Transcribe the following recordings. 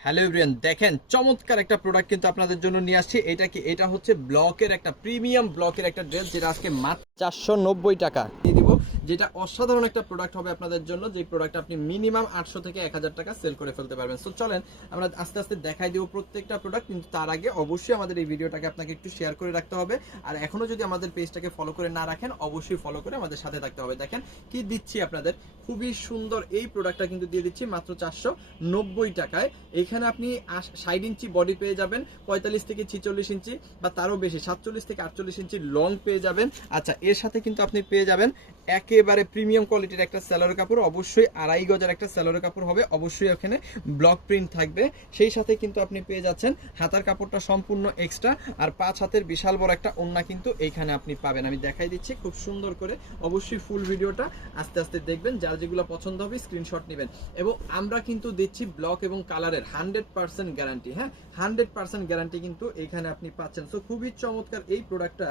Hello everyone দেখেন চমৎকার একটা প্রোডাক্ট কিন্তু আপনাদের জন্য নিয়ে আসছি। এটা কি? এটা হচ্ছে ব্লকের একটা প্রিমিয়াম ব্লকের একটা ড্রেস যেটা আজকে মাত্র চারশো নব্বই টাকা। দিয়ে দিব। যেটা অসাধারণ একটা প্রোডাক্ট হবে আপনাদের জন্য যে প্রোডাক্ট আপনি মিনিমাম আটশো থেকে এক হাজার টাকা সেল করে ফেলতে পারবেন। সো চলেন, আমরা আস্তে আস্তে দেখাই দিব প্রত্যেকটা প্রোডাক্ট কিন্তু তার আগে অবশ্যই আমাদের এই ভিডিওটাকে আপনাকে একটু শেয়ার করে রাখতে হবে। আর এখনও যদি আমাদের পেজটাকে ফলো করে না রাখেন, অবশ্যই ফলো করে আমাদের সাথে থাকতে হবে। দেখেন কি দিচ্ছি আপনাদের? খুবই সুন্দর এই প্রোডাক্টটা কিন্তু দিয়ে দিচ্ছি মাত্র চারশো নব্বই টাকায়। এখানে আপনি ষাট ইঞ্চি বডি পেয়ে যাবেন, পঁয়তাল্লিশ থেকে ছিচল্লিশ ইঞ্চি বা তারও বেশি, সাতচল্লিশ থেকে আটচল্লিশ ইঞ্চি লং পেয়ে যাবেন। আচ্ছা এর সাথে কিন্তু আপনি পেয়ে যাবেন একেবারে প্রিমিয়াম কোয়ালিটির একটা স্যালোর কাপড়, অবশ্যই আড়াই গজার একটা স্যালোর কাপড় হবে, অবশ্যই ওখানে ব্লক প্রিন্ট থাকবে। সেই সাথে কিন্তু আপনি পেয়ে যাচ্ছেন হাতার কাপড়টা সম্পূর্ণ এক্সট্রা আর পাঁচ হাতের বিশাল বড় একটা ওন্না কিন্তু এইখানে আপনি পাবেন। আমি দেখাই দিচ্ছি খুব সুন্দর করে, অবশ্যই ফুল ভিডিওটা আস্তে আস্তে দেখবেন, যার যেগুলো পছন্দ হবে স্ক্রিনশট নেবেন। এবং আমরা কিন্তু দিচ্ছি ব্লক এবং কালারের হান্ড্রেড পার্সেন্ট গ্যারান্টি হ্যাঁ? হান্ড্রেড পার্সেন্ট গ্যারান্টি কিন্তু এইখানে আপনি পাচ্ছেন। সো খুবই চমৎকার এই প্রোডাক্টটা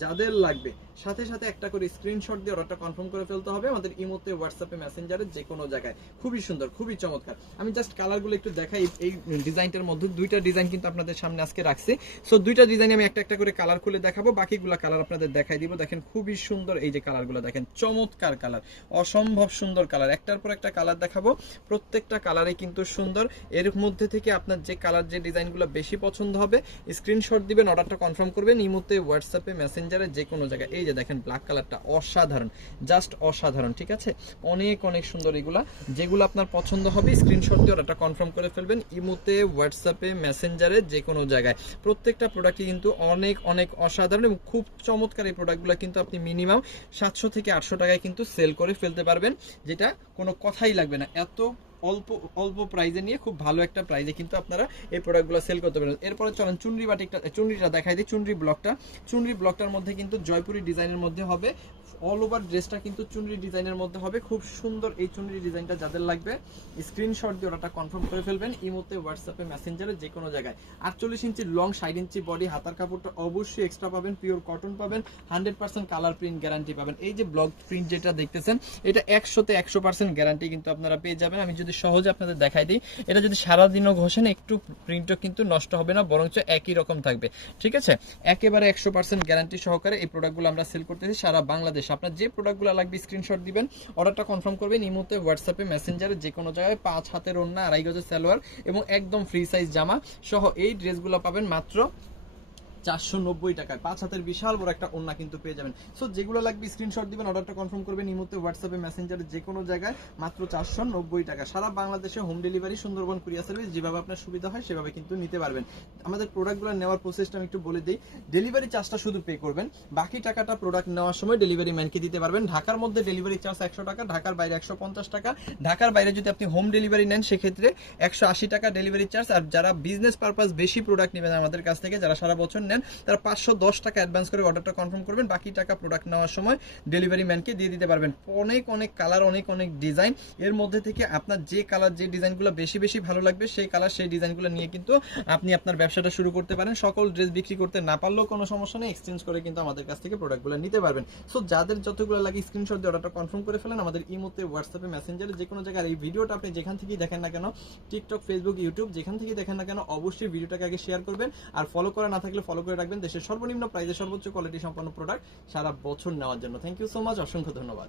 যাদের লাগবে। সাথে সাথে একটা করে স্ক্রিনশট দিয়ে অর্ডারটা কনফার্ম করে ফেলতে হবে আমাদের ইমোতে হোয়াটসঅ্যাপে মেসেঞ্জারে যে কোনো জায়গায়। খুবই সুন্দর, খুবই চমৎকার। আমি জাস্ট কালারগুলো একটু দেখাই, এই ডিজাইনটার মধ্যে দুইটা ডিজাইন কিন্তু আপনাদের সামনে আজকে রাখছি। সো দুইটা ডিজাইন আমি একটা একটা করে কালার খুলে দেখাবো, বাকিগুলো কালার আপনাদের দেখাই দিব। দেখেন খুবই সুন্দর এই যে কালারগুলো দেখেন চমৎকার কালার অসম্ভব সুন্দর কালার একটার পর একটা কালার দেখাবো, প্রত্যেকটা কালারে কিন্তু সুন্দর। এর মধ্যে থেকে আপনার যে কালার যে ডিজাইনগুলো বেশি পছন্দ হবে স্ক্রিনশট দিবেন অর্ডারটা কনফার্ম করবেন, ইমোতে হোয়াটসঅ্যাপে মেসেঞ্জারে যে কোনো জায়গায়। এই যে দেখেন ব্ল্যাক কালারটা অসাধারণ জাস্ট অসাধারণ, ঠিক আছে? অনেক অনেক সুন্দর এগুলা। যেগুলো আপনার পছন্দ হবে স্ক্রিনশট দিয়ে অর্ডারটা কনফার্ম করে ফেলবেন। ইমোতে হোয়াটসঅ্যাপে মেসেঞ্জারে যে কোনো জায়গায়। প্রত্যেকটা প্রোডাক্টই কিন্তু অনেক অনেক অসাধারণ এবং খুব চমৎকার এই প্রোডাক্টগুলো কিন্তু আপনি মিনিমাম সাতশো থেকে আটশো টাকায় কিন্তু সেল করে ফেলতে পারবেন, যেটা কোনো কথাই লাগবে না। এত অল্প অল্প প্রাইজে নিয়ে খুব ভালো একটা প্রাইজে কিন্তু আপনারা এই প্রোডাক্টগুলো সেল করতে পারেন এরপরে চলেন চুনরি বাটিকটা চুনরিটা দেখাই দিই, চুনরি ব্লকটা চুনরি ব্লকটার মধ্যে কিন্তু জয়পুরি ডিজাইনের মধ্যে হবে। অল ওভার ড্রেসটা কিন্তু চুনরি ডিজাইনের মধ্যে হবে। খুব সুন্দর এই চুনরি ডিজাইনটা যাদের লাগবে স্ক্রিনশট দিয়ে ওটা কনফার্ম করে ফেলবেন। ইমোতে হোয়াটসঅ্যাপে মেসেঞ্জারে যে কোনো জায়গায়। আটচল্লিশ ইঞ্চি লং ষাট ইঞ্চি বডি হাতার কাপড়টা অবশ্যই এক্সট্রা পাবেন পিওর কটন পাবেন hundred percent colour print guarantee পাবেন। এই যে ব্লক প্রিন্ট যেটা দেখতেছেন, এটা একশোতে একশো পার্সেন্ট গ্যারান্টি কিন্তু আপনারা পেয়ে যাবেন। আমি যদি সহজে আপনাদের দেখাই দিই, এটা যদি সারাদিনও ঘষেন একটু প্রিন্টও কিন্তু নষ্ট হবে না, বরঞ্চ একই রকম থাকবে। ঠিক আছে? একেবারে একশো পার্সেন্ট গ্যারান্টি সহকারে এই প্রোডাক্টগুলো আমরা সেল করতেছি সারা বাংলাদেশ। আপনার যে প্রোডাক্টগুলো লাগবে স্ক্রিনশট দিবেন অর্ডারটা কনফার্ম করবেন ইমোতে হোয়াটসঅ্যাপে মেসেঞ্জারে যে কোনো জায়গায় পাঁচ হাতের ওন্না আড়াই গজের সালোয়ার এবং একদম ফ্রি সাইজ জামা সহ এই ড্রেসগুলো পাবেন মাত্র চারশো নব্বই টাকায়। পাঁচ হাতের বিশাল বড় একটা ওন্না কিন্তু পেয়ে যাবেন। সো যেগুলো লাগবে স্ক্রিনশট দিবেন অর্ডারটা কনফার্ম করবেন ইমোতে হোয়াটসঅ্যাপে মেসেঞ্জারে যে কোনো জায়গায় মাত্র চারশো নব্বই টাকা। সারা বাংলাদেশে home delivery Sundarban courier service যেভাবে আপনার সুবিধা হয়, সেভাবে কিন্তু নিতে পারবেন। আমাদের প্রোডাক্টগুলো নেওয়ার প্রসেসটা আমি একটু বলে দিই। ডেলিভারি চার্জটা শুধু পে করবেন। বাকি টাকাটা প্রোডাক্ট নেওয়ার সময় ডেলিভারি ম্যানকে দিতে পারবেন। ঢাকার মধ্যে ডেলিভারি চার্জ একশো টাকা, ঢাকার বাইরে একশো পঞ্চাশ টাকা। ঢাকার বাইরে যদি আপনি হোম ডেলিভারি নেন, সেক্ষেত্রে একশো আশি টাকা ডেলিভারি চার্জ আর যারা বিজনেস পারপাস বেশি প্রোডাক্ট নেবেন আমাদের কাছ থেকে, যারা সারা বছর নেন, তারা পাঁচশো দশ টাকা অ্যাডভান্স করে অর্ডারটা কনফার্ম করবেন, বাকি টাকা প্রোডাক্ট নেওয়ার সময় ডেলিভারি ম্যানকে দিয়ে দিতে পারবেন। অনেক অনেক কালার অনেক অনেক ডিজাইন এর মধ্যে থেকে আপনার যে কালার যে ডিজাইনগুলো বেশি বেশি ভালো লাগবে, সেই কালার সেই ডিজাইনগুলো নিয়ে কিন্তু আপনি আপনার ব্যবসাটা শুরু করতে পারেন। সকল ড্রেস বিক্রি করতে না পারলেও কোনো সমস্যা নেই এক্সচেঞ্জ করে কিন্তু আমাদের কাছ থেকে প্রোডাক্টগুলো নিতে পারবেন। সো যাদের যতগুলো লাগে স্ক্রিনশট দিয়ে অর্ডারটা কনফার্ম করে ফেলেন, আমাদের এই ইমোতে হোয়াটসঅ্যাপে মেসেঞ্জারে যে কোনো জায়গায় এই ভিডিওটা আপনি যেখান থেকেই দেখেন না কেন টিকটক ফেসবুক ইউটিউব যেখান থেকেই দেখেন না কেন, অবশ্যই ভিডিওটাকে আগে শেয়ার করবেন। আর ফলো করা না থাকলে ফলো করে রাখবেন। দেশের সর্বনিম্ন প্রাইজে সর্বোচ্চ কোয়ালিটি সম্পন্ন প্রোডাক্ট সারা বছর নেওয়ার জন্য। থ্যাংক ইউ সো মাচ অসংখ্য ধন্যবাদ।